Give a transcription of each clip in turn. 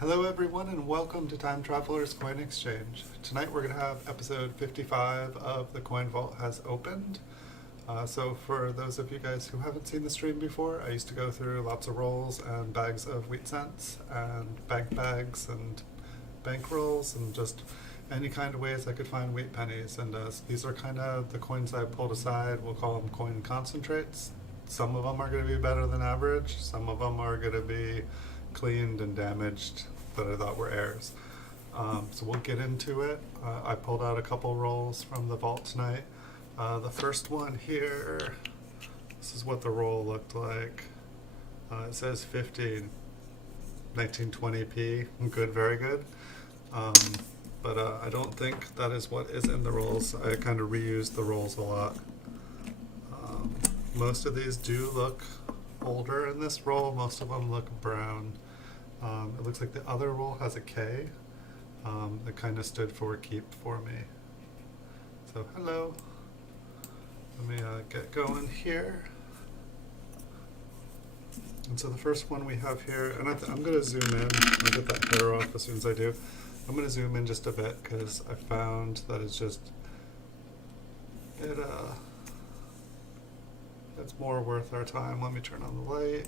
Hello everyone and welcome to Time Traveler's Coin Exchange. Tonight we're going to have episode 55 of The Coin Vault Has Opened. So for those of you guys who haven't seen the stream before, I used to go through lots of rolls and bags of wheat cents and bank bags and bank rolls and just any kind of ways I could find wheat pennies. And these are kind of the coins I pulled aside. We'll call them coin concentrates. Some of them are going to be better than average. Some of them are going to be cleaned and damaged that I thought were errors. So we'll get into it. I pulled out a couple rolls from the vault tonight. The first one here, this is what the roll looked like. It says 50, 1920p, good, very good. But I don't think that is what is in the rolls. I kind of reused the rolls a lot. Most of these do look older in this roll. Most of them look brown. It looks like the other roll has a K. That kind of stood for keep for me. So hello. Let me get going here. And so the first one we have here, and I'm going to zoom in. I'll get that hair off as soon as I do. I'm going to zoom in just a bit because I found that it's more worth our time. Let me turn on the light.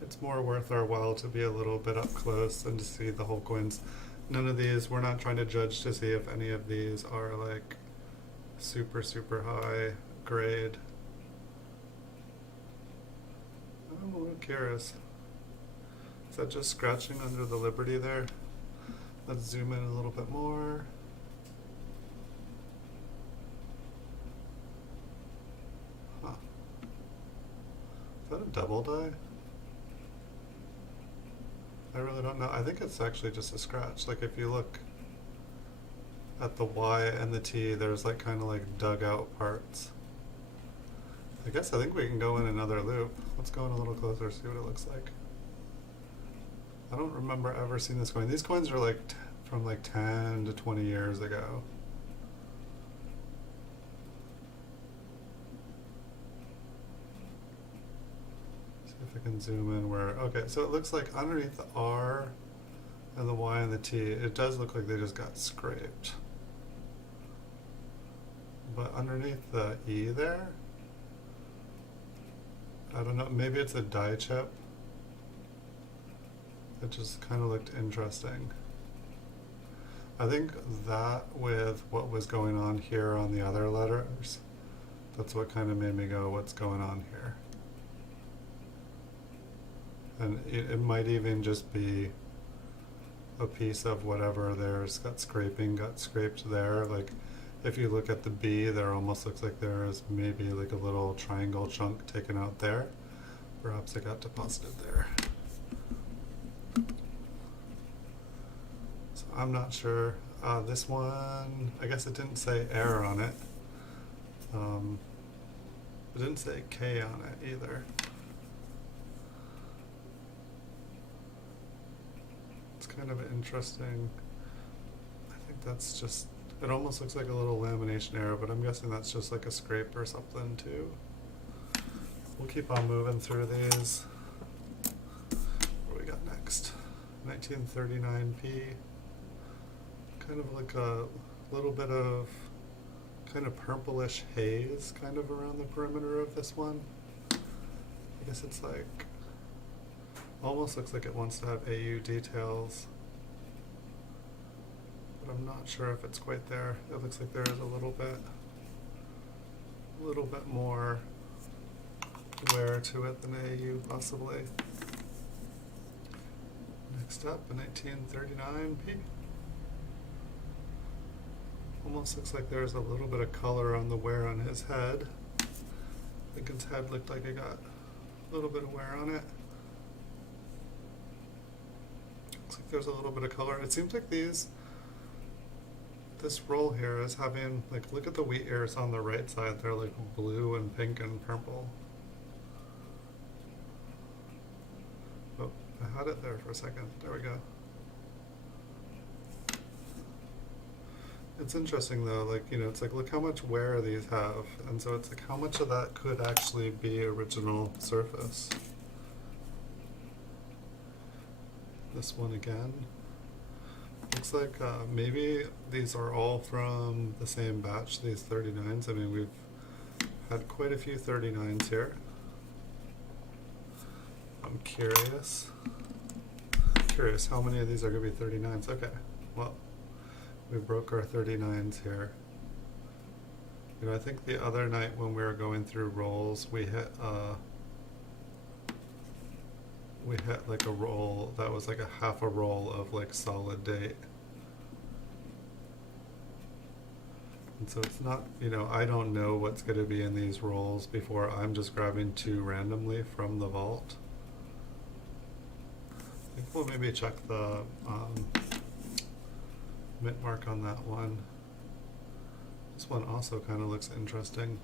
It's more worth our while to be a little bit up close and to see the whole coins. None of these, we're not trying to judge to see if any of these are like super high grade. I'm a little curious. Is that just scratching under the Liberty there? Let's zoom in a little bit more. Huh. Is that a double die? I really don't know. I think it's actually just a scratch. Like if you look at the Y and the T, there's like kind of like dug out parts. I think we can go in another loop. Let's go in a little closer, see what it looks like. I don't remember ever seeing this coin. These coins are like from like 10 to 20 years ago. If I can zoom in where, okay, so it looks like underneath the R and the Y and the T, it does look like they just got scraped. But underneath the E there, I don't know, maybe it's a die chip. It just kind of looked interesting. I think that with what was going on here on the other letters, that's what kind of made me go, what's going on here? And it might even just be a piece of whatever there's got scraped there. Like if you look at the B, there almost looks like there is maybe like a little triangle chunk taken out there. Perhaps it got deposited there. So I'm not sure. This one, I guess it didn't say error on it. It didn't say K on it either. Kind of interesting. I think that's just, it almost looks like a little lamination error, but I'm guessing that's just like a scrape or something too. We'll keep on moving through these. What do we got next? 1939p. Kind of like a little bit of kind of purplish haze kind of around the perimeter of this one. I guess it's like almost looks like it wants to have AU details, but I'm not sure if it's quite there. It looks like there is a little bit more wear to it than AU possibly. Next up, a 1939p. Almost looks like there's a little bit of color on the wear on his head. Lincoln's head looked like it got a little bit of wear on it. Looks like there's a little bit of color. It seems like this roll here is having, like, look at the wheat ears on the right side. They're like blue and pink and purple. Oh, I had it there for a second. There we go. It's interesting though, like, you know, it's like, look how much wear these have. And so it's like, how much of that could actually be original surface? this one again. Looks like maybe these are all from the same batch, these 39s. I mean, we've had quite a few 39s here. I'm curious how many of these are going to be 39s. Okay, well, we broke our 39s here. You know, I think the other night when we were going through rolls, we hit like a roll that was like a half a roll of like solid date. And so it's not, you know, I don't know what's going to be in these rolls before I'm just grabbing two randomly from the vault. I think we'll maybe check the mint mark on that one. This one also kind of looks interesting.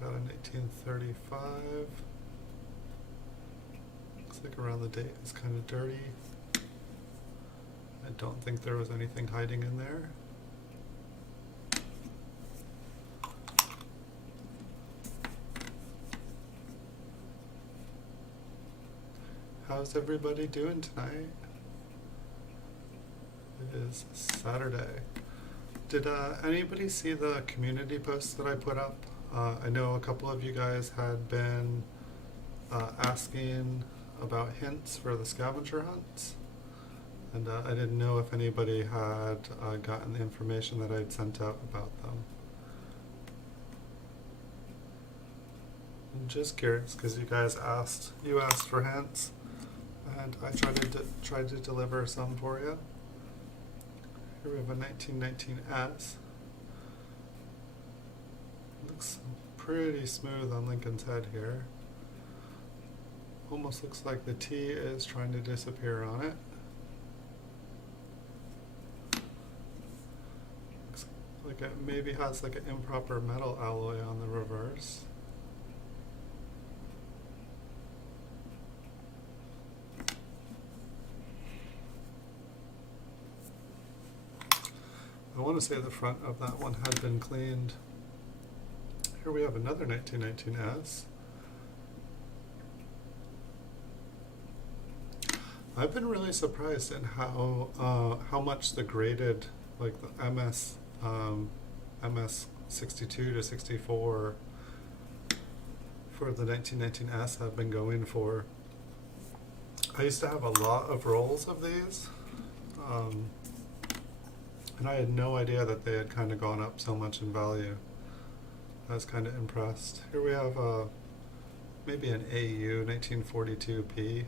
Got an 1835. Looks like around the date is kind of dirty. I don't think there was anything hiding in there. How's everybody doing tonight? It is Saturday. Did anybody see the community post that I put up? I know a couple of you guys had been asking about hints for the scavenger hunts, and I didn't know if anybody had gotten the information that I'd sent out about them. I'm just curious because you guys asked for hints, and I tried to deliver some for you. Here we have a 1919S. Looks pretty smooth on Lincoln's head here. Almost looks like the T is trying to disappear on it. Looks like it maybe has like an improper metal alloy on the reverse. I want to say the front of that one had been cleaned. Here we have another 1919S. I've been really surprised in how much the graded, like the MS 62 to 64 for the 1919S have been going for. I used to have a lot of rolls of these, and I had no idea that they had kind of gone up so much in value. I was kind of impressed. Here we have maybe an AU 1942P.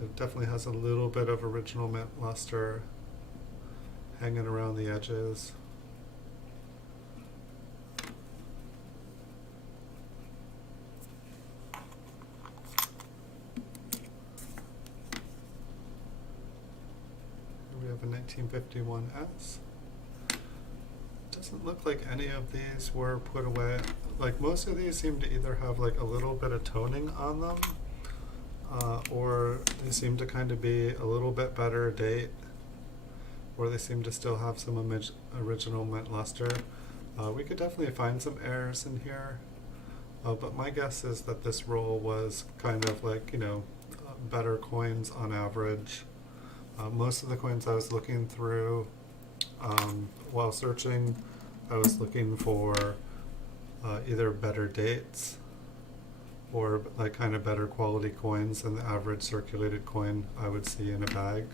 It definitely has a little bit of original mint luster hanging around the edges. Here we have a 1951S. Doesn't look like any of these were put away. Like most of these seem to either have like a little bit of toning on them, or they seem to kind of be a little bit better date, or they seem to still have some original mint luster. We could definitely find some errors in here, but my guess is that this roll was kind of like, you know, better coins on average. Most of the coins I was looking through while searching, I was looking for either better dates or like kind of better quality coins than the average circulated coin I would see in a bag.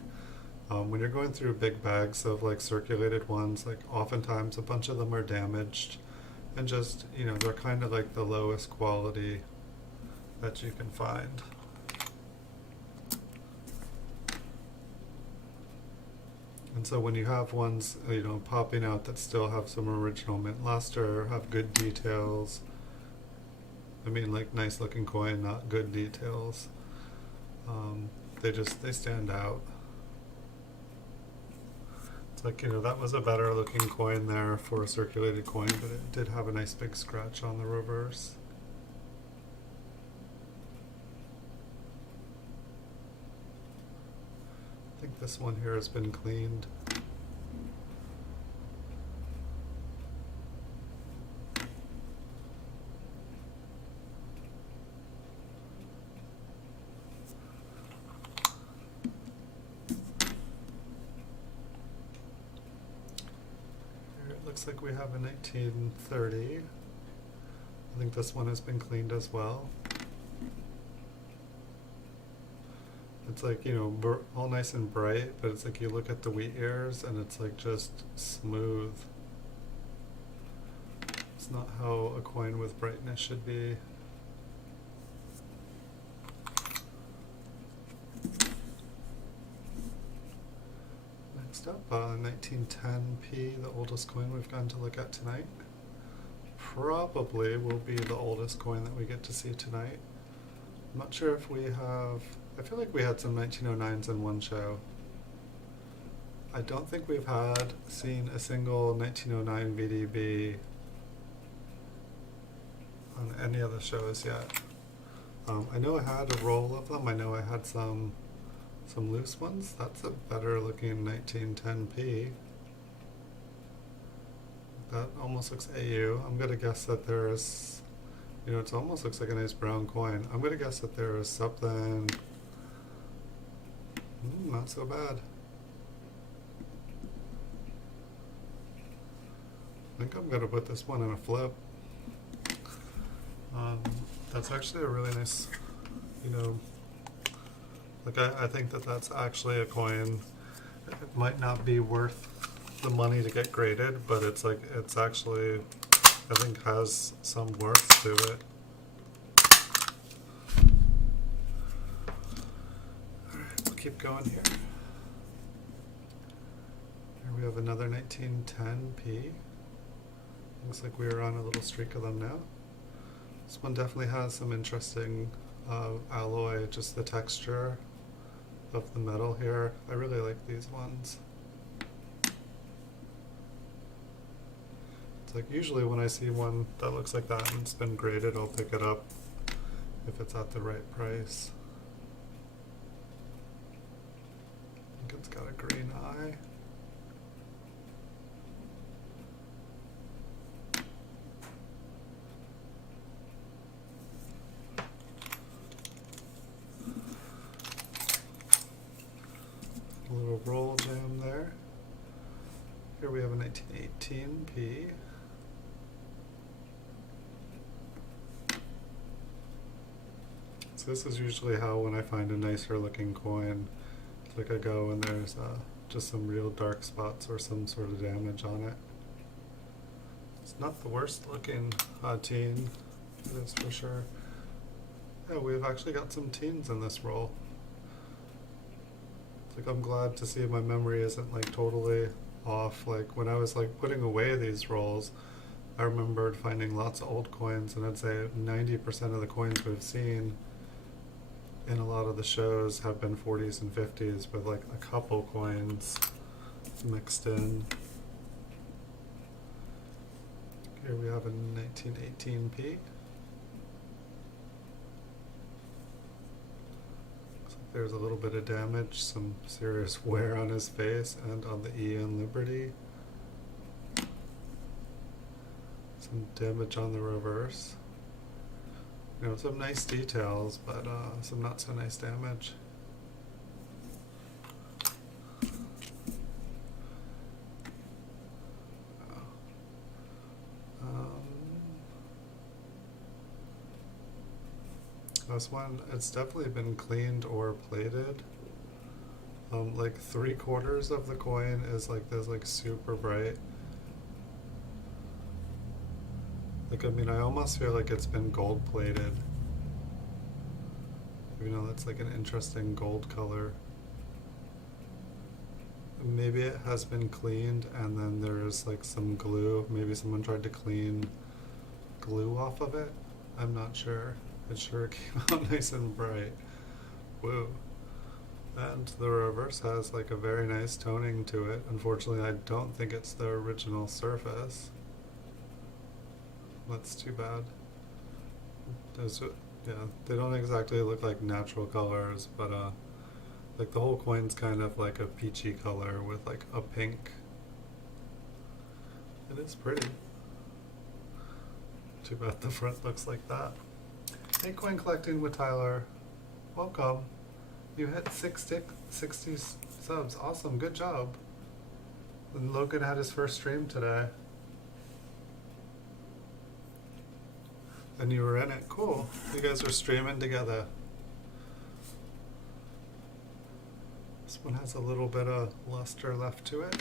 When you're going through big bags of like circulated ones, like oftentimes a bunch of them are damaged and just, you know, they're kind of like the lowest quality that you can find. And so when you have ones, you know, popping out that still have some original mint luster, have good details, I mean like nice looking coin, not good details, they stand out. It's like, you know, that was a better looking coin there for a circulated coin, but it did have a nice big scratch on the reverse. I think this one here has been cleaned. looks like we have a 1930. I think this one has been cleaned as well. It's like, you know, all nice and bright, but it's like you look at the wheat ears and it's like just smooth. It's not how a coin with brightness should be. Next up, 1910p, the oldest coin we've gotten to look at tonight. Probably will be the oldest coin that we get to see tonight. I'm not sure if we have, I feel like we had some 1909s in one show. I don't think we've seen a single 1909 VDB on any of the shows yet. I know I had a roll of them. I know I had some loose ones. That's a better looking 1910p. That almost looks AU. I'm gonna guess that there is, you know, it almost looks like a nice brown coin. I'm gonna guess that there is something, not so bad. I think I'm gonna put this one in a flip. That's actually a really nice, you know, like I think that that's actually a coin. It might not be worth the money to get graded, but it's like, it's actually, I think, has some worth to it. Alright, we'll keep going here. Here we have another 1910p. Looks like we're on a little streak of them now. This one definitely has some interesting alloy, just the texture of the metal here. I really like these ones. It's like usually when I see one that looks like that and it's been graded, I'll pick it up if it's at the right price. I think it's got a green eye. A little roll jam there. Here we have a 1918p. So this is usually how, when I find a nicer looking coin, it's like I go and there's just some real dark spots or some sort of damage on it. It's not the worst looking teen, it is for sure. Yeah, we've actually got some teens in this roll. Like, I'm glad to see my memory isn't like totally off. Like when I was like putting away these rolls, I remembered finding lots of old coins, and I'd say 90% of the coins we've seen in a lot of the shows have been 40s and 50s with like a couple coins mixed in. Here we have a 1918p. There's a little bit of damage, some serious wear on his face and on the E in Liberty. Some damage on the reverse. You know, some nice details, but some not so nice damage. This one, it's definitely been cleaned or plated. Like 3/4 of the coin is like this, like super bright. Like, I mean, I almost feel like it's been gold plated. You know, that's like an interesting gold color. Maybe it has been cleaned and then there's like some glue. Maybe someone tried to clean glue off of it. I'm not sure. It sure came out nice and bright. Woo. And the reverse has like a very nice toning to it. Unfortunately, I don't think it's the original surface. That's too bad. Yeah, they don't exactly look like natural colors, but like the whole coin's kind of like a peachy color with like a pink. It is pretty. Too bad the front looks like that. Hey, Coin Collecting with Tyler. Welcome. You hit 60 subs. Awesome. Good job. And Logan had his first stream today. And you were in it. Cool. You guys are streaming together. This one has a little bit of luster left to it.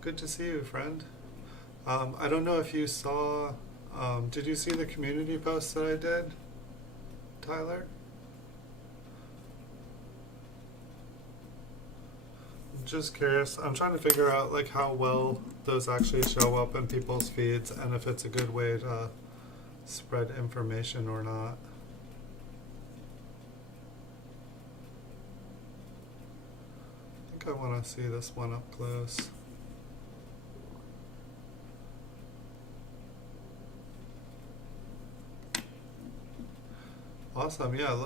Good to see you, friend. I don't know if you saw, did you see the community post that I did, Tyler? I'm just curious. I'm trying to figure out like how well those actually show up in people's feeds and if it's a good way to spread information or not. I think I want to see this one up close. Awesome, yeah.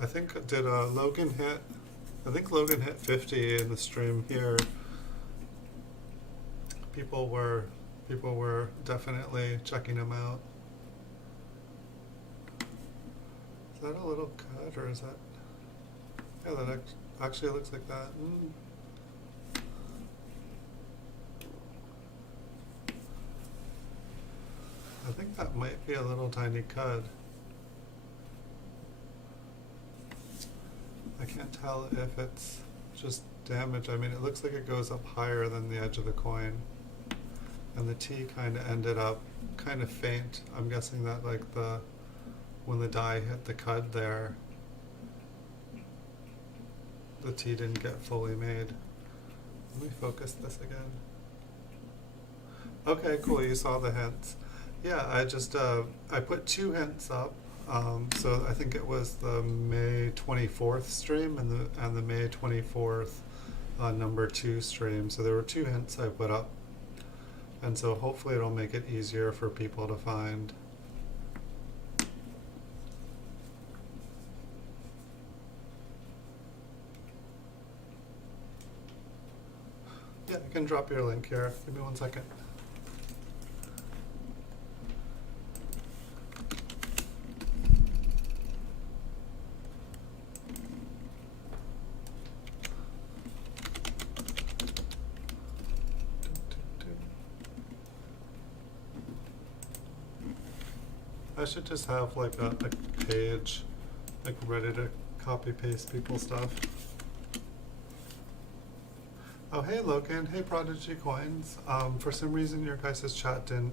I think did Logan hit? I think Logan hit 50 in the stream here. People were definitely checking him out. Is that a little cut or is that? Yeah, that actually looks like that. I think that might be a little tiny cud. I can't tell if it's just damage. I mean, it looks like it goes up higher than the edge of the coin. And the T kind of ended up kind of faint. I'm guessing that like when the die hit the cud there, the T didn't get fully made. Let me focus this again. Okay, cool, you saw the hints. Yeah, I just, I put 2 hints up. So I think it was the May 24th stream and the May 24th number 2 stream. So there were 2 hints I put up. And so hopefully it'll make it easier for people to find. Yeah, I can drop your link here. Give me 1 second. I should just have like a page like ready to copy paste people's stuff. Oh, hey Logan, hey Prodigy Coins. For some reason your guys' chat didn't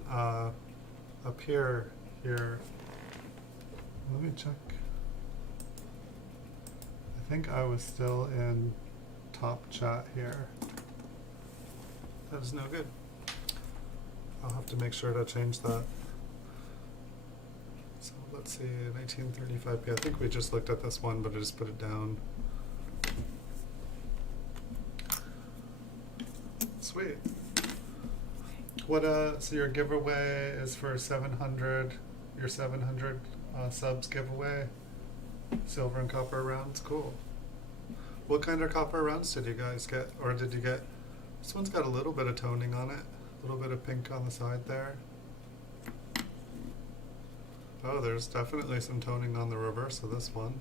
appear here. Let me check. I think I was still in top chat here. That is no good. I'll have to make sure to change that. So let's see, 1935p. I think we just looked at this one, but I just put it down. Sweet. What so your giveaway is for 700, your 700 subs giveaway, silver and copper rounds. Cool. What kind of copper rounds did you guys get, or did you get? This one's got a little bit of toning on it, a little bit of pink on the side there. Oh, there's definitely some toning on the reverse of this one.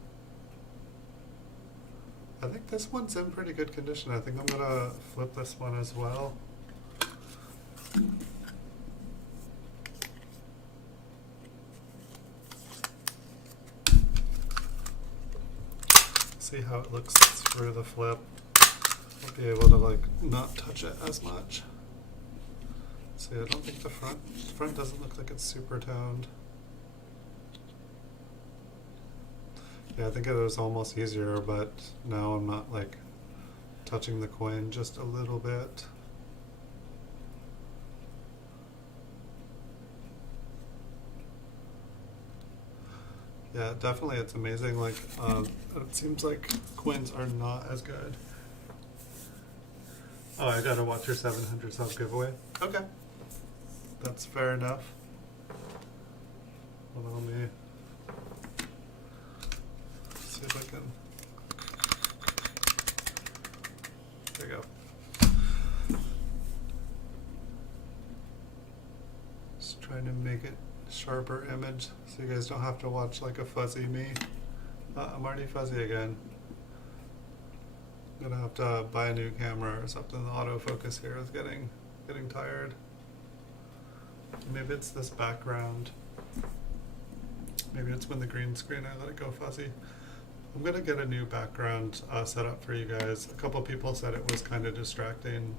I think this one's in pretty good condition. I think I'm gonna flip this one as well. See how it looks through the flip. I'll be able to like not touch it as much. See, I don't think the front doesn't look like it's super toned. Yeah, I think it was almost easier, but now I'm not like touching the coin just a little bit. Yeah, definitely it's amazing. Like, it seems like coins are not as good. Oh, I gotta watch your 700 sub giveaway. Okay. That's fair enough. Hold on, let me see if I can. There you go. Just trying to make it sharper image so you guys don't have to watch like a fuzzy me. I'm already fuzzy again. I'm gonna have to buy a new camera or something. The autofocus here is getting tired. Maybe it's this background. Maybe it's when the green screen I let it go fuzzy. I'm gonna get a new background set up for you guys. A couple people said it was kind of distracting.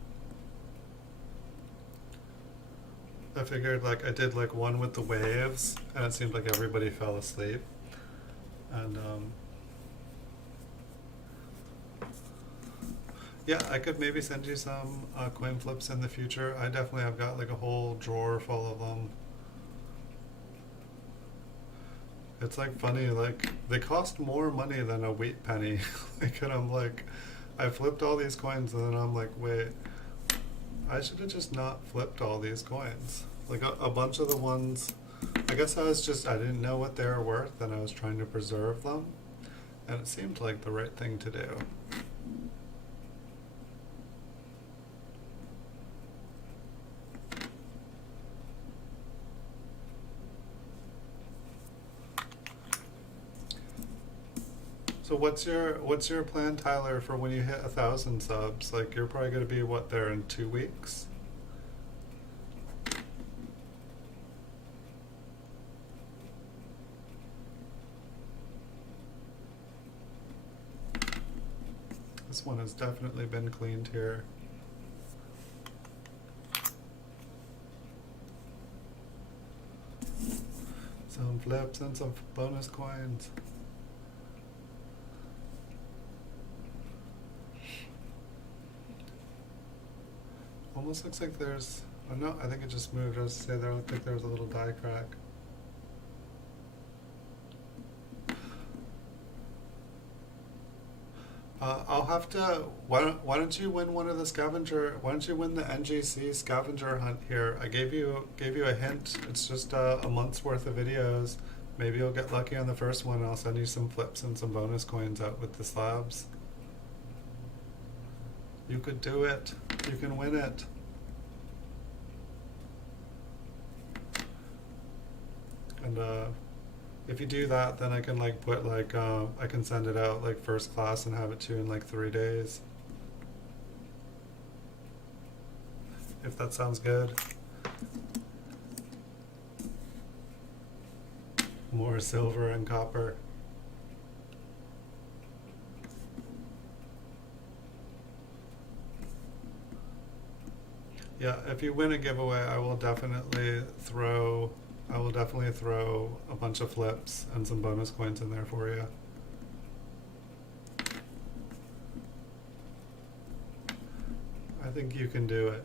I figured like I did like one with the waves and it seemed like everybody fell asleep. And yeah, I could maybe send you some coin flips in the future. I definitely have got like a whole drawer full of them. It's like funny, like they cost more money than a wheat penny. Like, and I'm like, I flipped all these coins and then I'm like, wait, I should have just not flipped all these coins. Like a bunch of the ones, I guess I didn't know what they were worth and I was trying to preserve them. And it seemed like the right thing to do. So what's your plan, Tyler, for when you hit 1,000 subs? Like you're probably gonna be what, there in 2 weeks? This one has definitely been cleaned here. Some flips and some bonus coins. Almost looks like there's, oh no, I think it just moved. I was say there looked like there was a little die crack. I'll have to, why don't you win one of the scavenger, why don't you win the NGC scavenger hunt here? I gave you a hint. It's just a month's worth of videos. Maybe you'll get lucky on the first one and I'll send you some flips and some bonus coins out with the slabs. You could do it. You can win it. And if you do that, then I can like put like I can send it out like first class and have it to you in like 3 days. If that sounds good. More silver and copper. Yeah, if you win a giveaway, I will definitely throw a bunch of flips and some bonus coins in there for you. I think you can do it.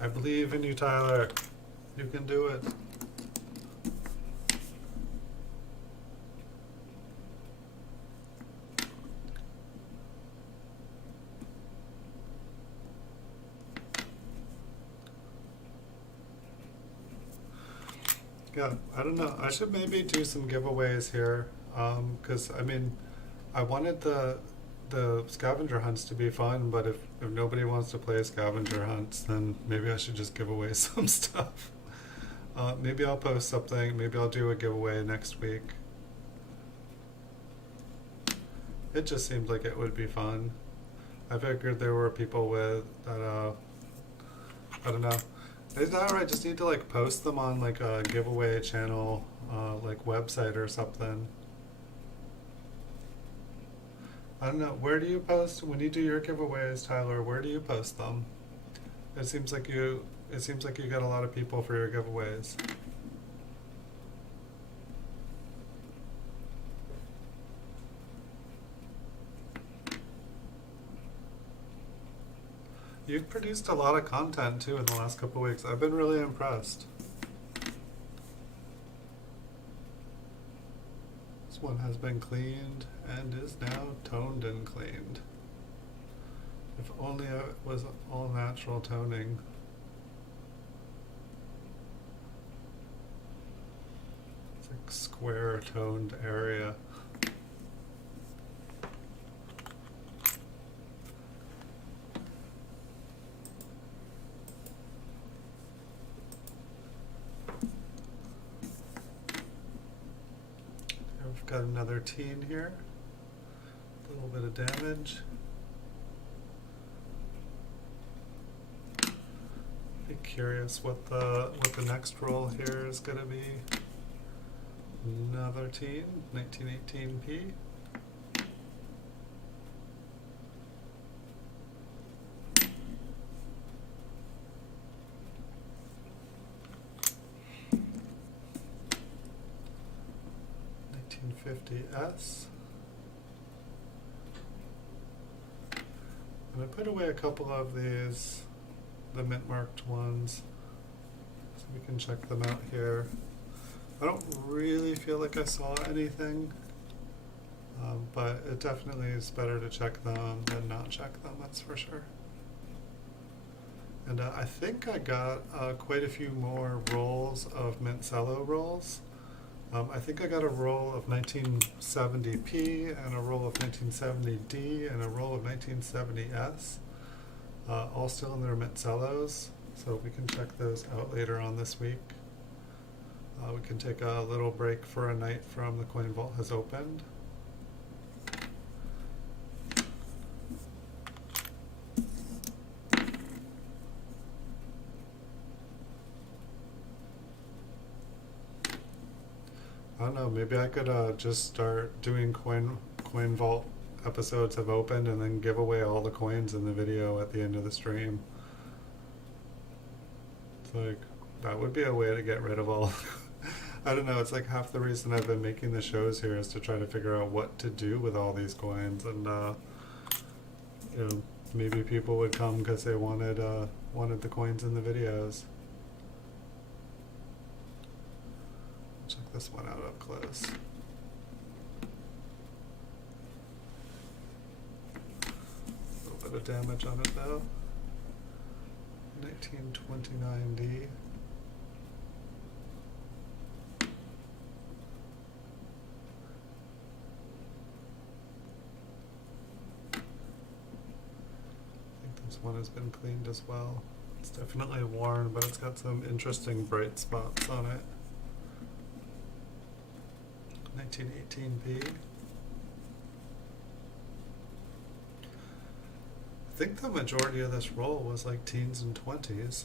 I believe in you, Tyler. You can do it. Yeah, I don't know. I should maybe do some giveaways here, because I mean, I wanted the scavenger hunts to be fun, but if nobody wants to play scavenger hunts, then maybe I should just give away some stuff. Maybe I'll post something. Maybe I'll do a giveaway next week. It just seemed like it would be fun. I figured there were people with that. I don't know. Is that right? Just need to like post them on like a giveaway channel, like website or something. I don't know. Where do you post when you do your giveaways, Tyler? Where do you post them? It seems like you get a lot of people for your giveaways. You've produced a lot of content too in the last couple of weeks. I've been really impressed. This one has been cleaned and is now toned and cleaned. If only it was all natural toning. It's like square toned area. We've got another teen here. A little bit of damage. Be curious what the next roll here is gonna be. Another teen, 1918p. $1950s. And I put away a couple of these, the mint marked ones, so we can check them out here. I don't really feel like I saw anything, but it definitely is better to check them than not check them, that's for sure. And I think I got quite a few more rolls of mint cello rolls. I think I got a roll of 1970p and a roll of 1970D and a roll of 1970s, all still in their mint cellos, so we can check those out later on this week. We can take a little break for a night from the coin vault has opened. I don't know, maybe I could just start doing coin vault episodes have opened and then give away all the coins in the video at the end of the stream. It's like, that would be a way to get rid of all I don't know, it's like half the reason I've been making the shows here is to try to figure out what to do with all these coins, and you know, maybe people would come because they wanted the coins in the videos. Check this one out up close. A little bit of damage on it though. 1929D. This one has been cleaned as well. It's definitely worn, but it's got some interesting bright spots on it. 1918p. I think the majority of this roll was like teens and 20s.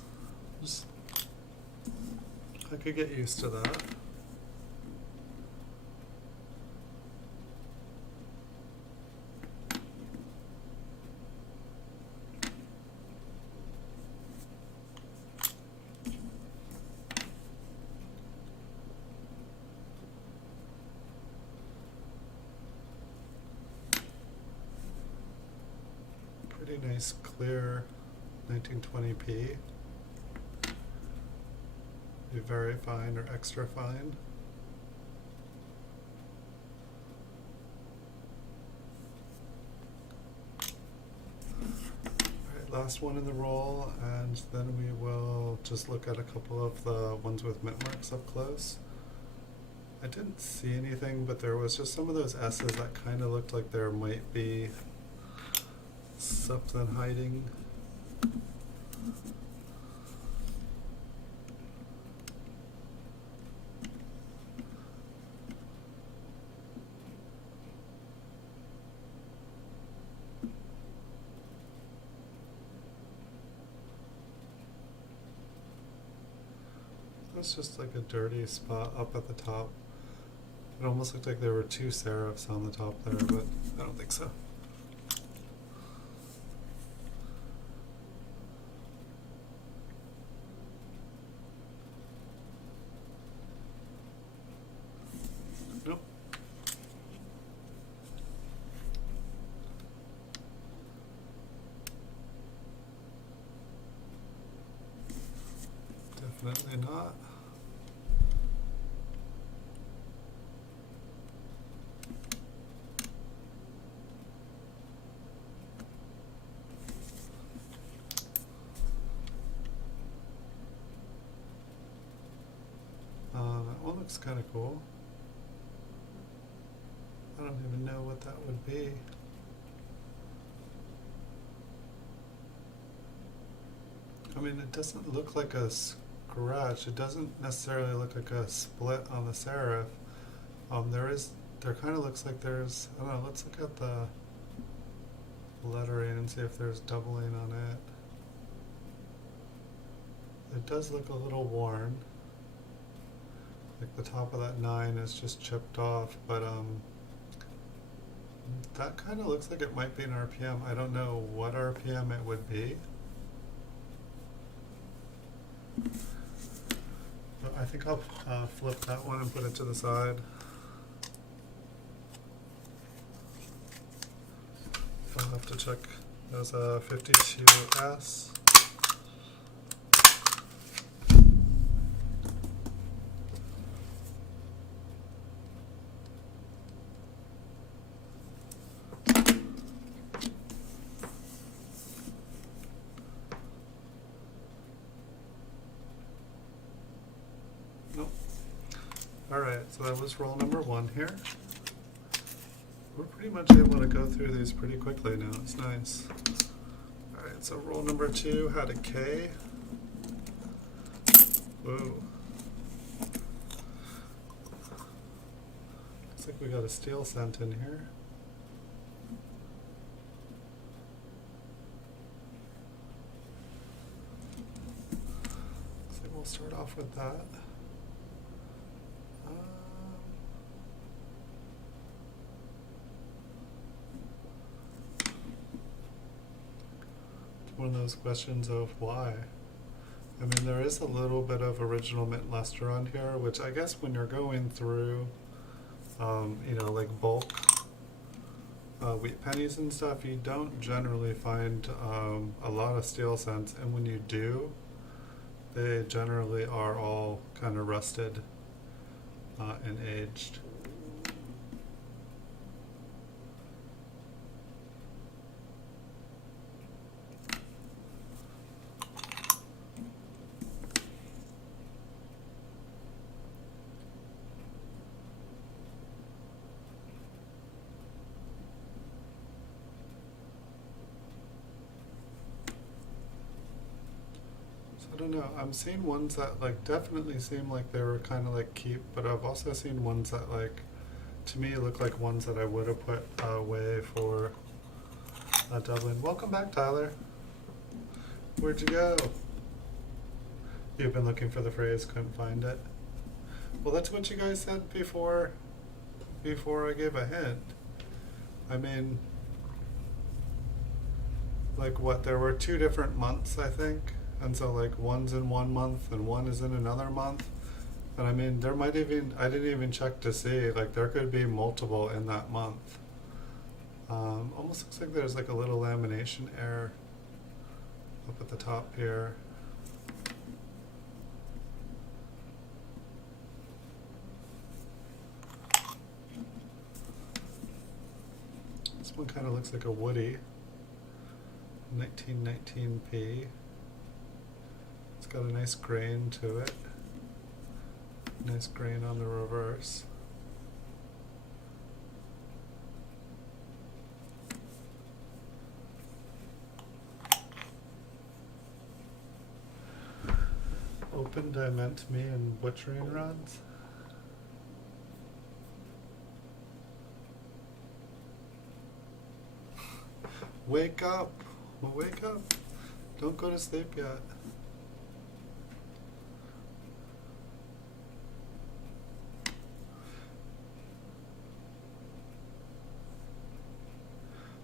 I could get used to that. Pretty nice clear 1920p. Be very fine or extra fine. Alright, last one in the roll, and then we will just look at a couple of the ones with mint marks up close. I didn't see anything, but there was just some of those S's that kind of looked like there might be something hiding. That's just like a dirty spot up at the top. It almost looked like there were two serifs on the top there, but I don't think so. Nope. Definitely not. That one looks kind of cool. I don't even know what that would be. I mean, it doesn't look like a scratch. It doesn't necessarily look like a split on the serif. There kind of looks like there's, I don't know, let's look at the lettering and see if there's doubling on it. It does look a little worn. Like the top of that 9 is just chipped off, but that kind of looks like it might be an RPM. I don't know what RPM it would be. But I think I'll flip that one and put it to the side. I'll have to check. There's a 52S. Nope. Alright, so that was roll number 1 here. We're pretty much able to go through these pretty quickly now. It's nice. Alright, so roll number 2 had a K. Whoa. Looks like we got a steel cent in here. So we'll start off with that. One of those questions of why. I mean, there is a little bit of original mint luster on here, which I guess when you're going through, you know, like bulk wheat pennies and stuff, you don't generally find a lot of steel cents, and when you do, they generally are all kind of rusted and aged. I don't know, I'm seeing ones that like definitely seem like they were kind of like keep, but I've also seen ones that like, to me look like ones that I would have put away for Dublin. Welcome back, Tyler. Where'd you go? You've been looking for the phrase, couldn't find it. Well, that's what you guys said before I gave a hint. I mean, like what, there were 2 different months, I think. And so like one's in one month and one is in another month. And I mean, there might even, I didn't even check to see, like there could be multiple in that month. Almost looks like there's like a little lamination error up at the top here. This one kind of looks like a Woody, 1919p. It's got a nice grain to it. Nice grain on the reverse. Open diment me and butchering rods. Wake up! Wake up! Don't go to sleep yet.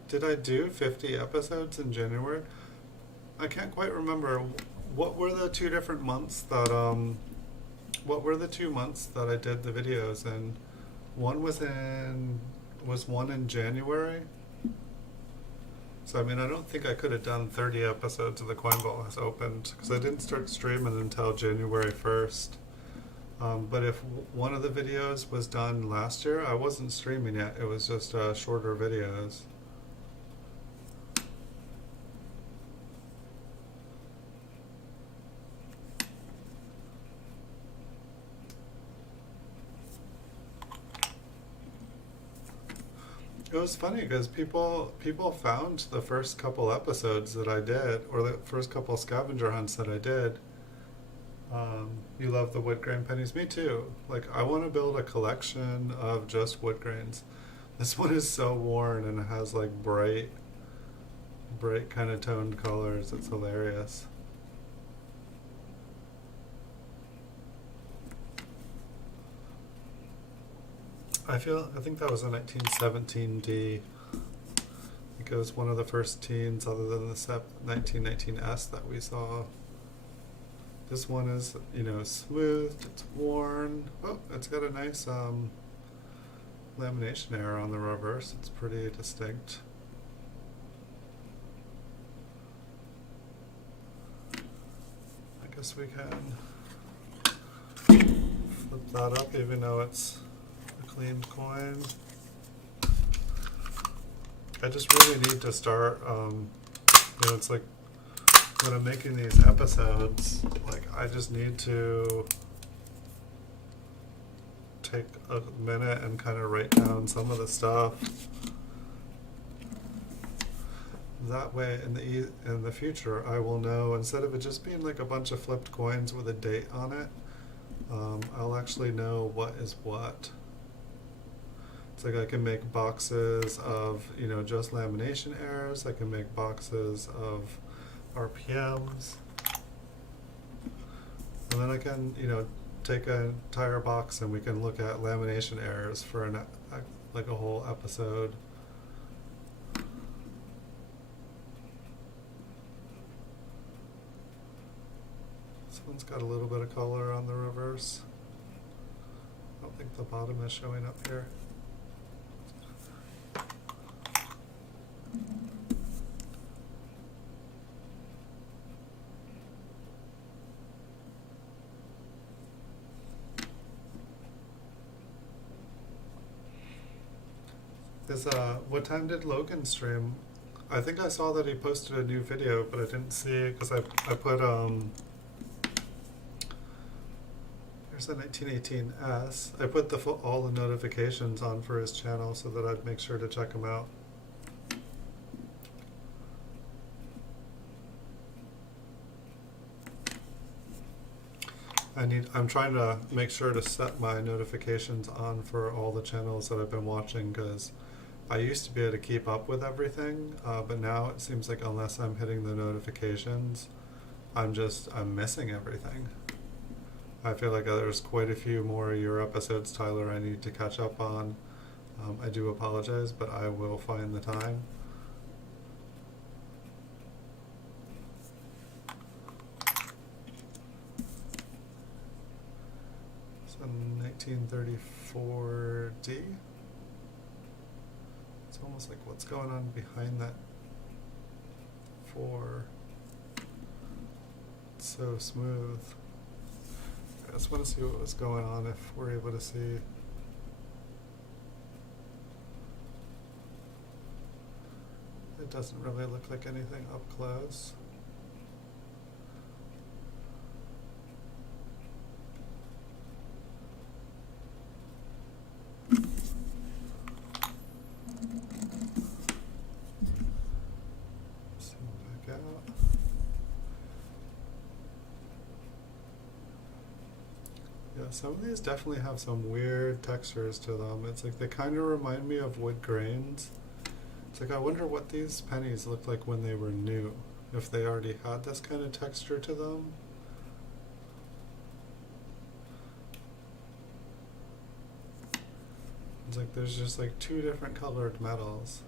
Did I do 50 episodes in January? I can't quite remember. What were the 2 different months that what were the 2 months that I did the videos in? One was one in January. So I mean, I don't think I could have done 30 episodes of the Coin Vault has opened because I didn't start streaming until January 1st. But if one of the videos was done last year, I wasn't streaming yet. It was just shorter videos. It was funny because people found the first couple episodes that I did, or the first couple scavenger hunts that I did. You love the wood grain pennies? Me too. Like, I want to build a collection of just wood grains. This one is so worn and it has like bright kind of toned colors. It's hilarious. I think that was a 1917 D. I think it was one of the first teens other than the 1919S that we saw. This one is, smoothed, it's worn. Oh, it's got a nice lamination error on the reverse. It's pretty distinct. I guess we can flip that up even though it's a cleaned coin. I just really need to start, it's like when I'm making these episodes, like I just need to take a minute and kind of write down some of the stuff. That way in the future I will know, instead of it just being like a bunch of flipped coins with a date on it, I'll actually know what is what. It's like I can make boxes of, just lamination errors. I can make boxes of RPMs. And then I can, take an entire box and we can look at lamination errors for like a whole episode. This one's got a little bit of color on the reverse. I don't think the bottom is showing up here. What time did Logan stream? I think I saw that he posted a new video, but I didn't see it because I put here's the 1918S. I put all the notifications on for his channel so that I'd make sure to check him out. I'm trying to make sure to set my notifications on for all the channels that I've been watching, because I used to be able to keep up with everything, but now it seems like unless I'm hitting the notifications, I'm missing everything. I feel like there's quite a few more of your episodes, Tyler, I need to catch up on. I do apologize, but I will find the time. So 1934D. It's almost like what's going on behind that 4. It's so smooth. I just want to see what was going on if we're able to see. It doesn't really look like anything up close. Zoom back out. Yeah, some of these definitely have some weird textures to them. It's like they kind of remind me of wood grains. It's like I wonder what these pennies looked like when they were new, if they already had this kind of texture to them. It's like there's just like 2 different colored metals.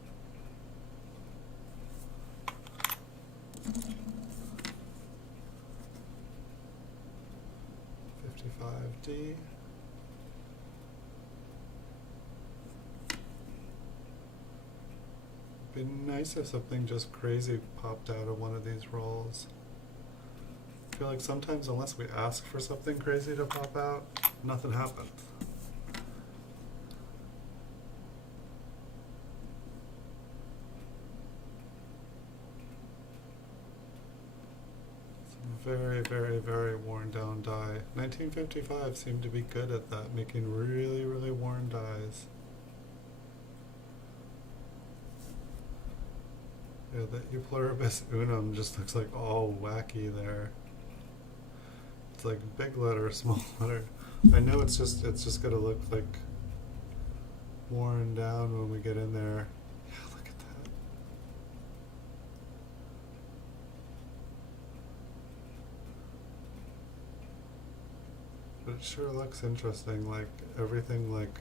$55D. It'd be nice if something just crazy popped out of one of these rolls. I feel like sometimes unless we ask for something crazy to pop out, nothing happens. Very, very, very worn down die. 1955 seemed to be good at that, making really, really worn dies. Yeah, the E pluribus unum just looks like all wacky there. It's like big letter, small letter. I know it's just gonna look like worn down when we get in there. Yeah, look at that. But it sure looks interesting, like everything like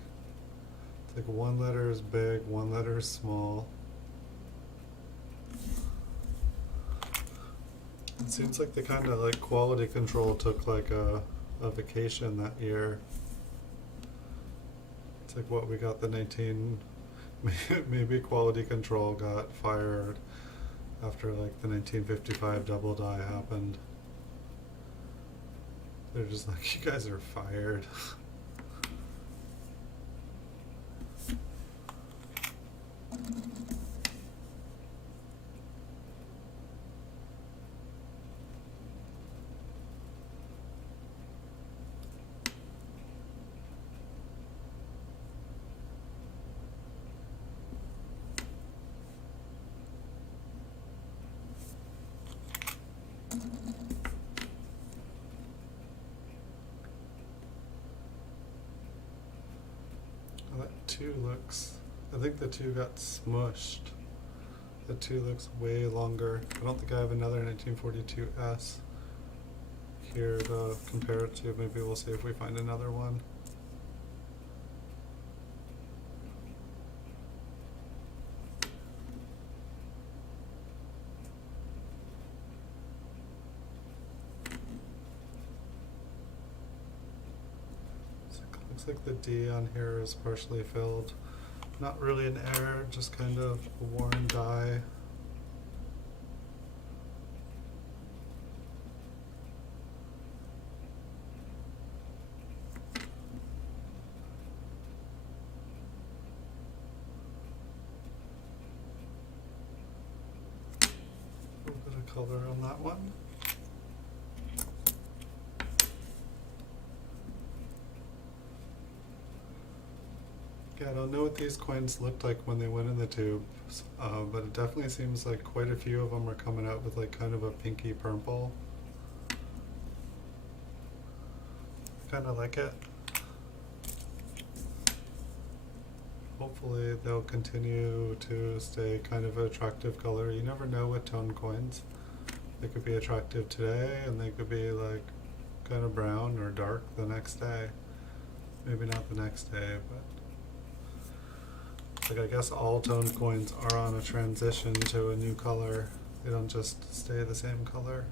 Like one letter is big, one letter is small. It seems like they kind of like quality control took like a vacation that year. It's like what we got the 19, maybe quality control got fired after like the 1955 double die happened. They're just like, you guys are fired. That 2 looks, I think the 2 got smushed. The 2 looks way longer. I don't think I have another 1942S here to compare it to. Maybe we'll see if we find another one. Looks like the D on here is partially filled. Not really an error, just kind of a worn die. A little bit of color on that one. Yeah, I don't know what these coins looked like when they went in the tubes, but it definitely seems like quite a few of them are coming out with like kind of a pinky purple. Kind of like it. Hopefully they'll continue to stay kind of an attractive color. You never know with tone coins. They could be attractive today and they could be like kind of brown or dark the next day. Maybe not the next day, but like I guess all toned coins are on a transition to a new color. They don't just stay the same color.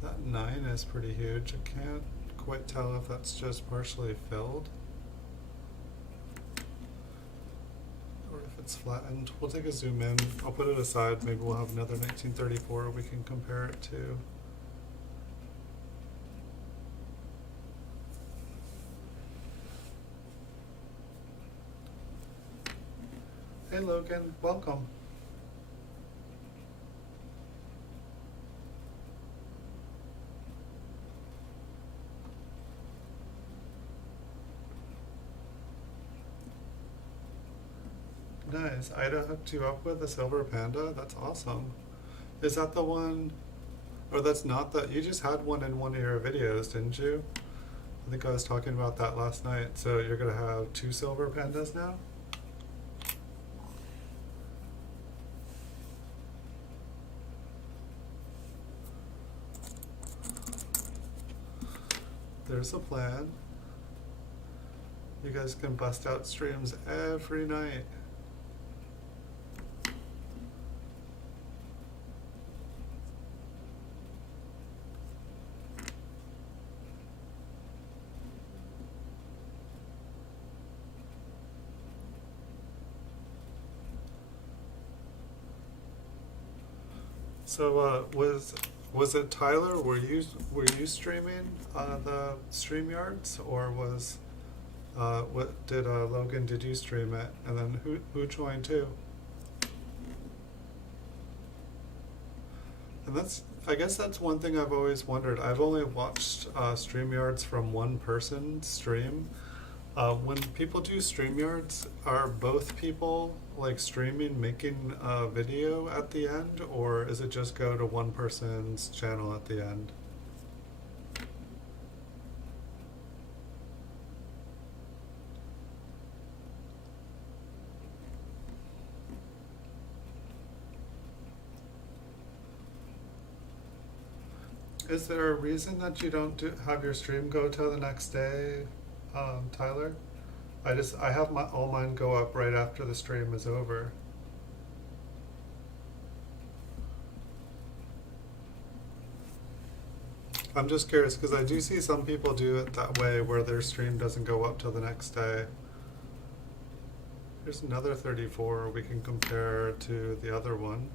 That 9 is pretty huge. I can't quite tell if that's just partially filled or if it's flattened. We'll take a zoom in. I'll put it aside. Maybe we'll have another 1934 we can compare it to. Hey Logan, welcome. Nice. Ida hooked you up with a silver panda? That's awesome. Is that the one, or that's not the, you just had one in one of your videos, didn't you? I think I was talking about that last night. So you're gonna have 2 silver pandas now? There's a plan. You guys can bust out streams every night. So was it Tyler? Were you streaming the StreamYards, or was what did Logan? Did you stream it? And then who joined too? And I guess that's one thing I've always wondered. I've only watched StreamYards from one person stream. When people do StreamYards, are both people like streaming, making a video at the end, or is it just go to one person's channel at the end? Is there a reason that you don't have your stream go till the next day, Tyler? I have all mine go up right after the stream is over. I'm just curious because I do see some people do it that way where their stream doesn't go up till the next day. Here's another 34 we can compare to the other one.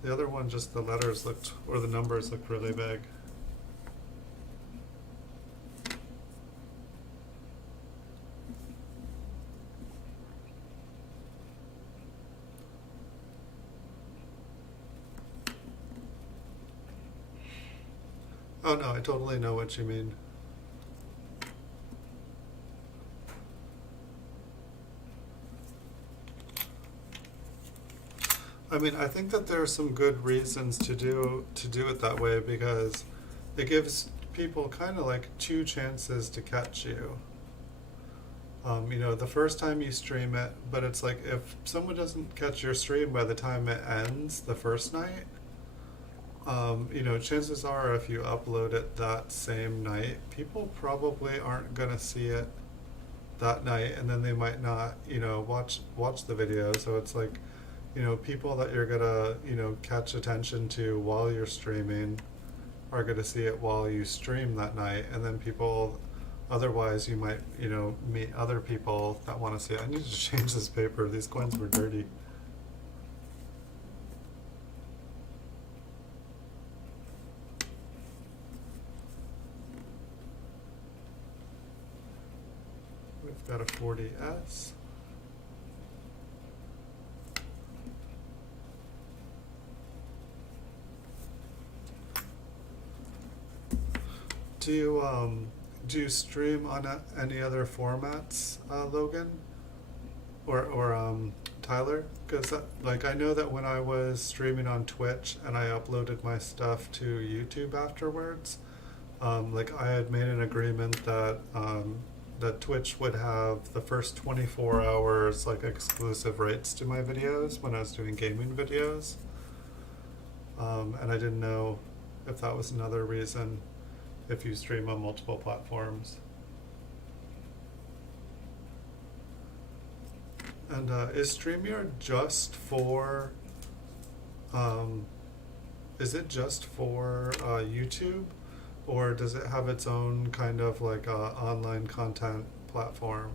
The other one, just the letters looked, or the numbers looked really big. Oh no, I totally know what you mean. I mean, I think that there are some good reasons to do it that way because it gives people kind of like two chances to catch you. You know, the first time you stream it, but it's like if someone doesn't catch your stream by the time it ends the first night, you know, chances are if you upload it that same night, people probably aren't gonna see it that night, and then they might not, you know, watch the video. So it's like, you know, people that you're gonna, you know, catch attention to while you're streaming are gonna see it while you stream that night, and then people, otherwise you might, you know, meet other people that want to see it. I need to change this paper. These coins were dirty. We've got a 40S. Do you stream on any other formats, Logan, or Tyler? Because like I know that when I was streaming on Twitch and I uploaded my stuff to YouTube afterwards, like I had made an agreement that that Twitch would have the first 24 hours like exclusive rights to my videos when I was doing gaming videos, and I didn't know if that was another reason. If you stream on multiple platforms. And is StreamYard just for, is it just for YouTube, or does it have its own kind of like online content platform?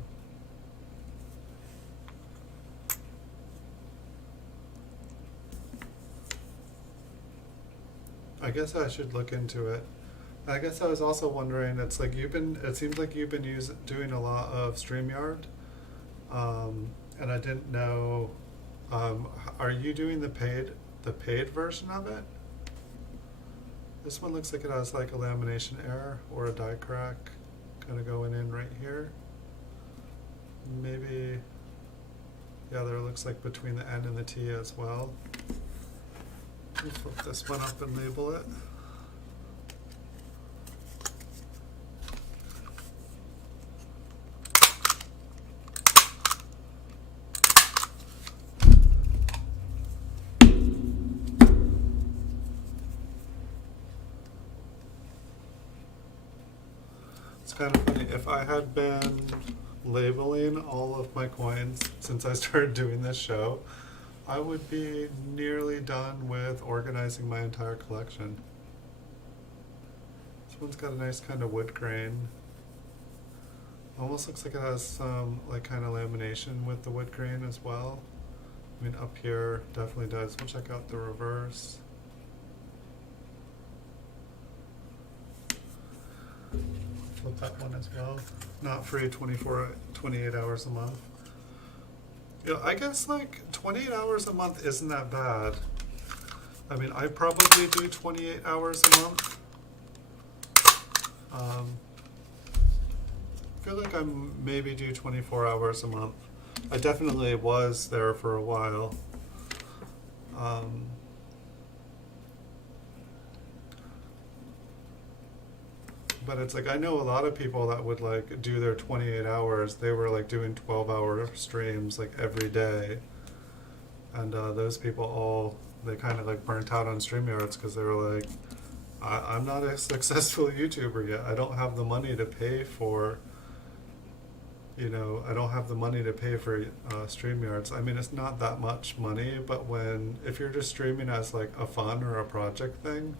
I guess I should look into it. I guess I was also wondering, it's like it seems like you've been doing a lot of StreamYard, and I didn't know, are you doing the paid version of it? This one looks like it has like a lamination error or a die crack kind of going in right here. Maybe, yeah, there looks like between the N and the T as well. Let me flip this one up and label it. It's kind of funny, if I had been labeling all of my coins since I started doing this show, I would be nearly done with organizing my entire collection. This one's got a nice kind of wood grain. Almost looks like it has some like kind of lamination with the wood grain as well. I mean, up here definitely does. We'll check out the reverse. Flip that one as well. Not free 28 hours a month. Yeah, I guess like 28 hours a month isn't that bad. I mean, I probably do 28 hours a month. I feel like I maybe do 24 hours a month. I definitely was there for a while. But it's like I know a lot of people that would like do their 28 hours. They were like doing 12-hour streams like every day, and those people all, they kind of like burnt out on StreamYards because they were like, I'm not a successful YouTuber yet. I don't have the money to pay for, I don't have the money to pay for StreamYards. I mean, it's not that much money, but if you're just streaming as like a fun or a project thing,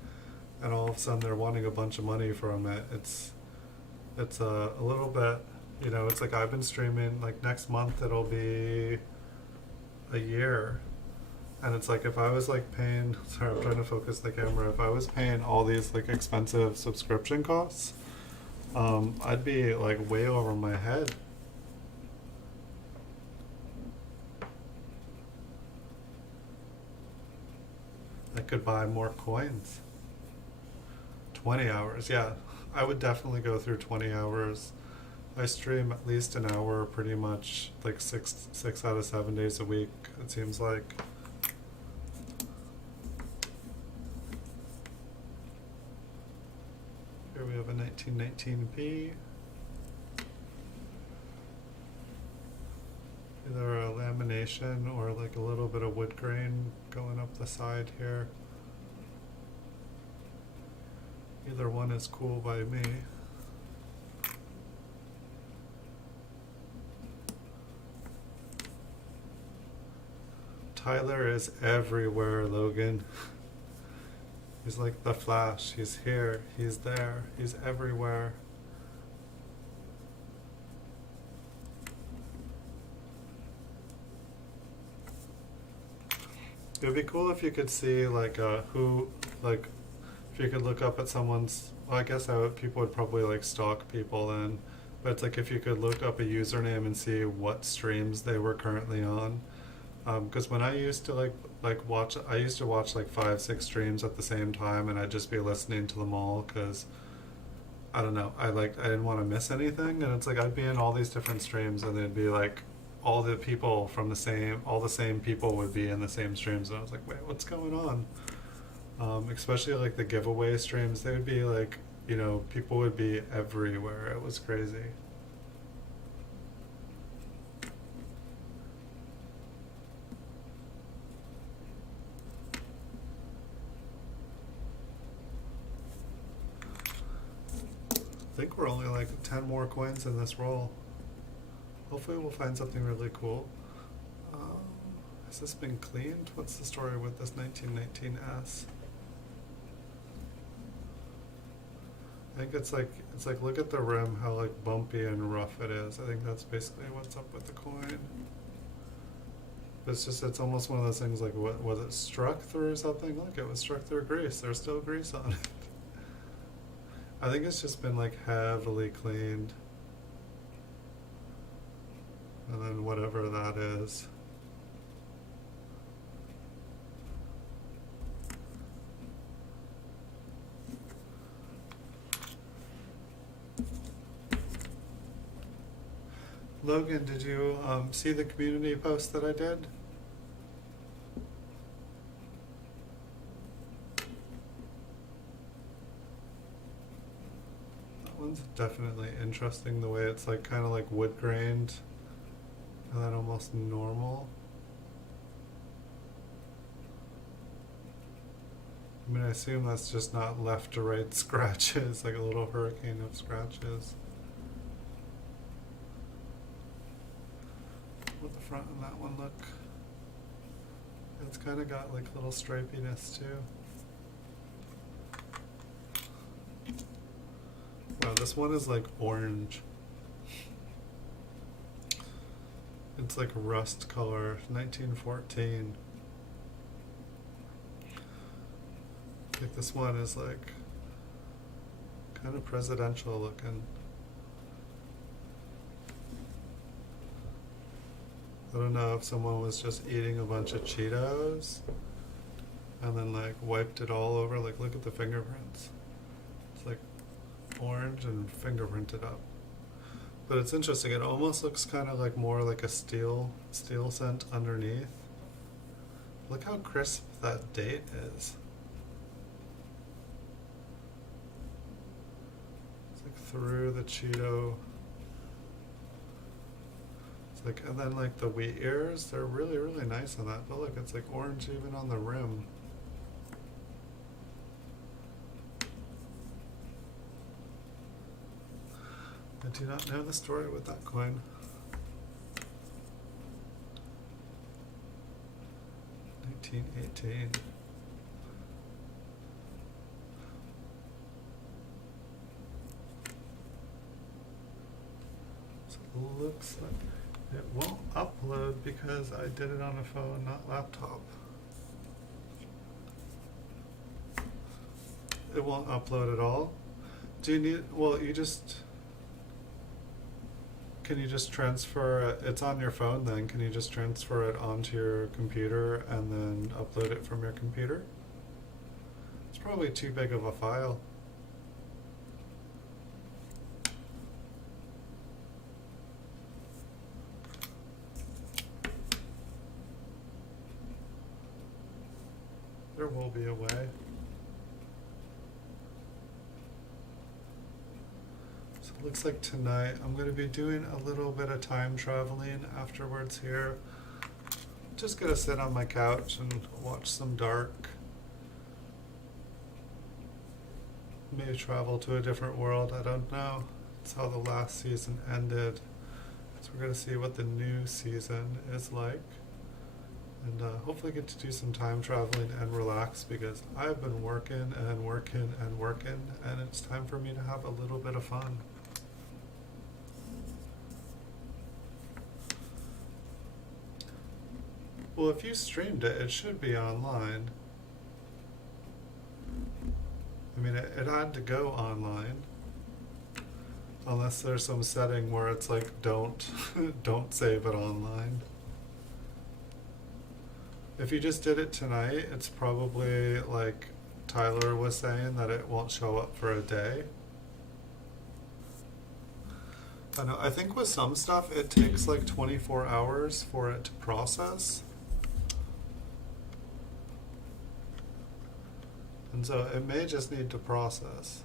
and all of a sudden they're wanting a bunch of money from it, it's a little bit, it's like I've been streaming, like next month it'll be a year. And it's like if I was like paying, sorry, I'm trying to focus the camera. If I was paying all these like expensive subscription costs, I'd be like way over my head. I could buy more coins. 20 hours, yeah. I would definitely go through 20 hours. I stream at least an hour pretty much like six out of 7 days a week, it seems like. Here we have a 1919p. Either a lamination or like a little bit of wood grain going up the side here. Either one is cool by me. Tyler is everywhere, Logan. He's like the Flash. He's here, he's there, he's everywhere. It would be cool if you could see like if you could look up at someone's, well, I guess people would probably like stalk people then, but it's like if you could look up a username and see what streams they were currently on. Because when I used to watch, I used to watch like 5-6 streams at the same time, and I'd just be listening to them all because I don't know, I didn't want to miss anything, and it's like I'd be in all these different streams, and they'd be like all the same people would be in the same streams, and I was like, wait, what's going on? Especially like the giveaway streams, they would be like, people would be everywhere. It was crazy. I think we're only like 10 more coins in this roll. Hopefully we'll find something really cool. Has this been cleaned? What's the story with this 1919S? I think it's like look at the rim, how like bumpy and rough it is. I think that's basically what's up with the coin. But it's almost one of those things like, what was it, struck through something? Look, it was struck through grease. There's still grease on it. I think it's just been like heavily cleaned. And then whatever that is. Logan, did you see the community post that I did? That one's definitely interesting, the way it's like kind of like wood grained and then almost normal. I mean, I assume that's just not left to right scratches, like a little hurricane of scratches. What the front on that one look? It's kind of got like little stripiness too. Wow, this one is like orange. It's like rust color, 1914. Like this one is like kind of presidential looking. I don't know if someone was just eating a bunch of Cheetos and then like wiped it all over. Like look at the fingerprints. It's like orange and fingerprinted up. But it's interesting, it almost looks kind of like more like a steel scent underneath. Look how crisp that date is. It's like through the Cheeto. It's like, and then like the wheat ears, they're really, really nice on that. But look, it's like orange even on the rim. do not know the story with that coin. $19.18. So it looks like it won't upload because I did it on a phone, not laptop. It won't upload at all. Do you need, well, can you just transfer it? It's on your phone then. Can you just transfer it onto your computer and then upload it from your computer? It's probably too big of a file. There will be a way. So it looks like tonight I'm going to be doing a little bit of time traveling afterwards here. Just going to sit on my couch and watch some dark. Maybe travel to a different world, I don't know. That's how the last season ended. So we're going to see what the new season is like. And hopefully get to do some time traveling and relax, because I've been working and working and working, and it's time for me to have a little bit of fun. Well, if you streamed it, it should be online. I mean, it had to go online. Unless there's some setting where it's like, don't save it online. If you just did it tonight, it's probably like Tyler was saying, that it won't show up for a day. I know, I think with some stuff it takes like 24 hours for it to process. And so it may just need to process.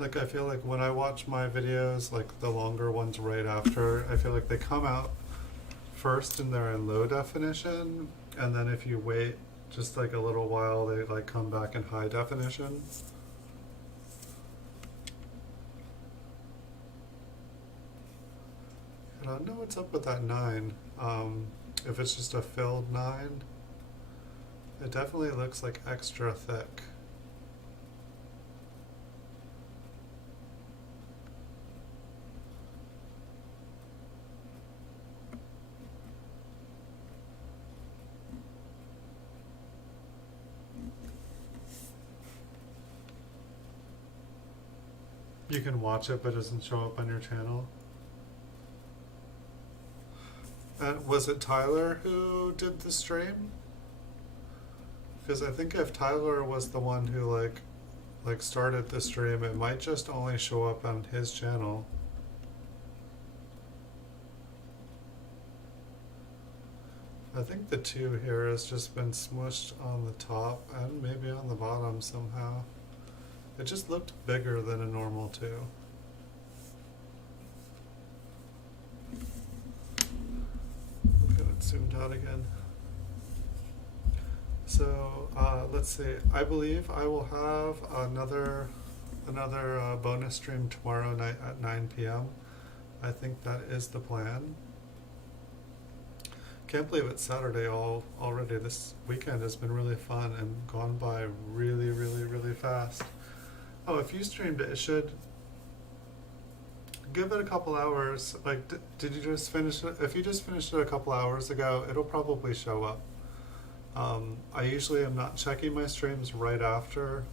Like, I feel like when I watch my videos, like the longer ones right after, I feel like they come out first and they're in low definition, and then if you wait just like a little while, they like come back in high definition. I don't know what's up with that 9. If it's just a filled 9, it definitely looks like extra thick. You can watch it, but it doesn't show up on your channel. Was it Tyler who did the stream? Because I think if Tyler was the one who like started the stream, it might just only show up on his channel. I think the 2 here has just been smushed on the top and maybe on the bottom somehow. It just looked bigger than a normal 2. Look at it zoomed out again. So let's see. I believe I will have another bonus stream tomorrow night at 9 p.m. I think that is the plan. Can't believe it's Saturday already. This weekend has been really fun and gone by really, really, really fast. Oh, if you streamed it, it should give it a couple hours. Like, did you just finish it? If you just finished it a couple hours ago, it'll probably show up. I usually am not checking my streams right after.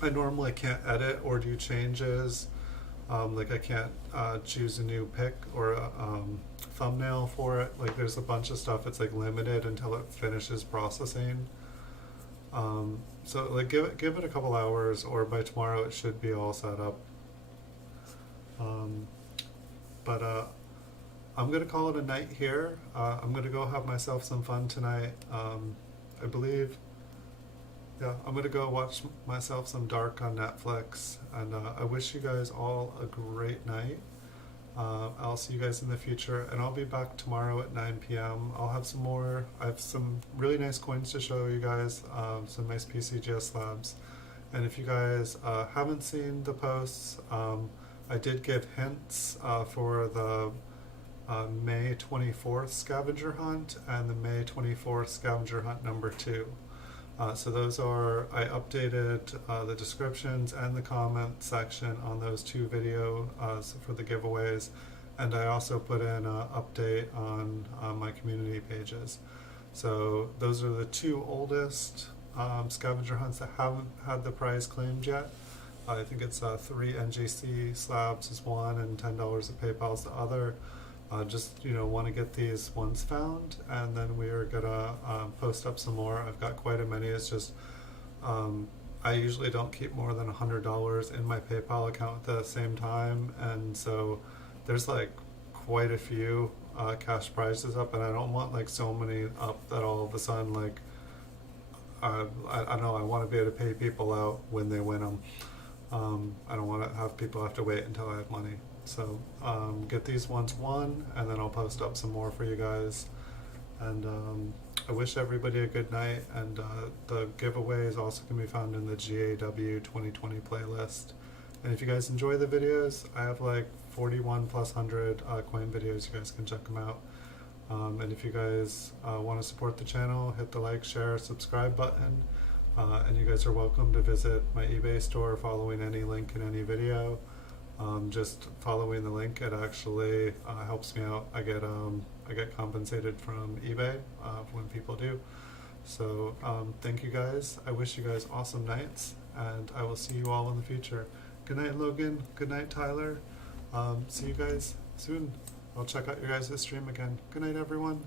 I normally can't edit or do changes. Like I can't choose a new pic or a thumbnail for it. Like there's a bunch of stuff. It's like limited until it finishes processing. So like give it a couple hours, or by tomorrow it should be all set up. But I'm gonna call it a night here. I'm gonna go have myself some fun tonight. I believe Yeah, I'm gonna go watch myself some Dark on Netflix, and I wish you guys all a great night. I'll see you guys in the future, and I'll be back tomorrow at 9 p.m. I'll have some more. I have some really nice coins to show you guys, some nice PCGS slabs. And if you guys haven't seen the posts, I did give hints for the May 24th scavenger hunt and the May 24th scavenger hunt number 2. So those are, I updated the descriptions and the comment section on those 2 videos for the giveaways, and I also put in an update on my community pages. So those are the 2 oldest scavenger hunts that haven't had the prize claimed yet. I think it's 3 NGC slabs is one, and $10 of PayPal is the other. Just want to get these ones found, and then we are gonna post up some more. I've got quite a many. It's just I usually don't keep more than $100 in my PayPal account at the same time, and so there's like quite a few cash prizes up, and I don't want like so many up that all of a sudden like I don't know. I want to be able to pay people out when they win them. I don't want to have people have to wait until I have money. So get these ones won, and then I'll post up some more for you guys. And I wish everybody a good night. And the giveaway is also going to be found in the GAW 2020 playlist. And if you guys enjoy the videos, I have like 41 plus 100 coin videos. You guys can check them out. And if you guys want to support the channel, hit the like, share, subscribe button. And you guys are welcome to visit my eBay store following any link in any video. Just following the link, it actually helps me out. I get compensated from eBay when people do. So thank you guys. I wish you guys awesome nights, and I will see you all in the future. Good night, Logan. Good night, Tyler. See you guys soon. I'll check out your guys' stream again. Good night, everyone.